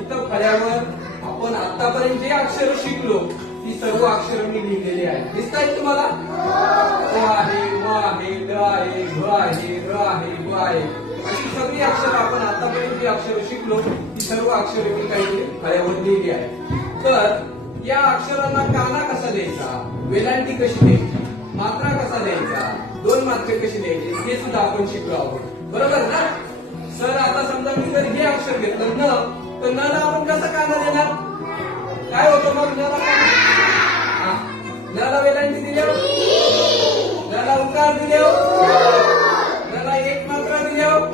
इथं फळ्यावर आपण आतापर्यंत जे अक्षर शिकलो ती सर्व अक्षर मी लिहिलेली आहेत. दिसतायत तुम्हाला? अ आहे, म आहे, ड आहे, घ आहे, र आहे, ब आहे. अशी सगळी अक्षर आपण आतापर्यंत जी अक्षर शिकलो ती सर्व अक्षर मी काही फळ्यावर लिहिली आहे. तर या अक्षरांना काना कसा द्यायचा, वेलांटी कशी द्यायची, मात्रा कसा द्यायचा, दोन मात्रे कशी द्यायची हे सुद्धा आपण शिकलो आहोत. बरोबर ना? सर आता समजा मी जर हे अक्षर घेतलं न, तर न ला आपण कसा काना देणार? काय होतं मग न ला? न ला वेलांटी दिल्यावर, न ला उकार दिल्यावर, न ला एक मात्रा दिल्यावर,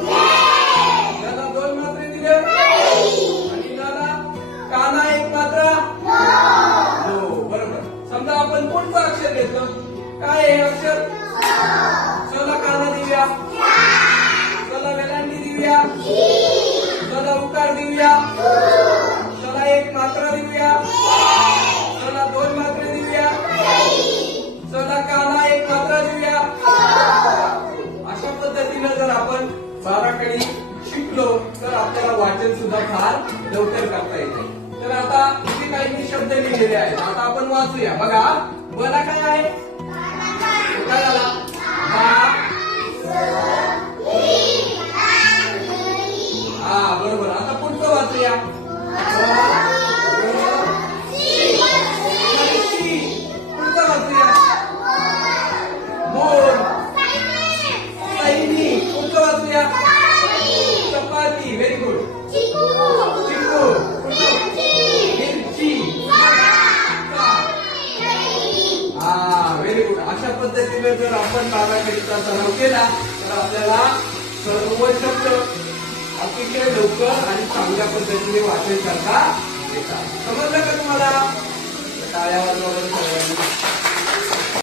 न ला दोन मात्रे दिल्यावर आणि न ला काना एक मात्रा. हो बरोबर. समजा आपण पुढचं अक्षर घेतलं, काय आहे अक्षर? चला काना देऊया, चला वेलांटी देऊया, चला उकार देऊया, चला एक मात्रा देऊया, चला दोन मात्रे देऊया, चला काना एक मात्रा देऊया. अशा पद्धतीनं जर आपण बाराखडी शिकलो तर आपल्याला वाचन सुद्धा फार लवकर करता येते. तर आता इथे काही मी शब्द लिहिलेले आहेत. आता आपण वाचूया. बघा, मला काय आहे? काय झाला? हा बरोबर. आता पुढचं वाचूया. पुढचं वाचूया. बोल, सैनिक. पुढचं वाचूया. चपाती. Very good. चिकू, मिरची. हा व्हेरी गुड. अशा पद्धतीने जर आपण बाराखडीचा सराव केला तर आपल्याला सर्व शब्द अतिशय लवकर आणि चांगल्या पद्धतीने वाचन करता येतात. समजलं का तुम्हाला? टाळ्या वाजवा बरं सगळ्यांनी.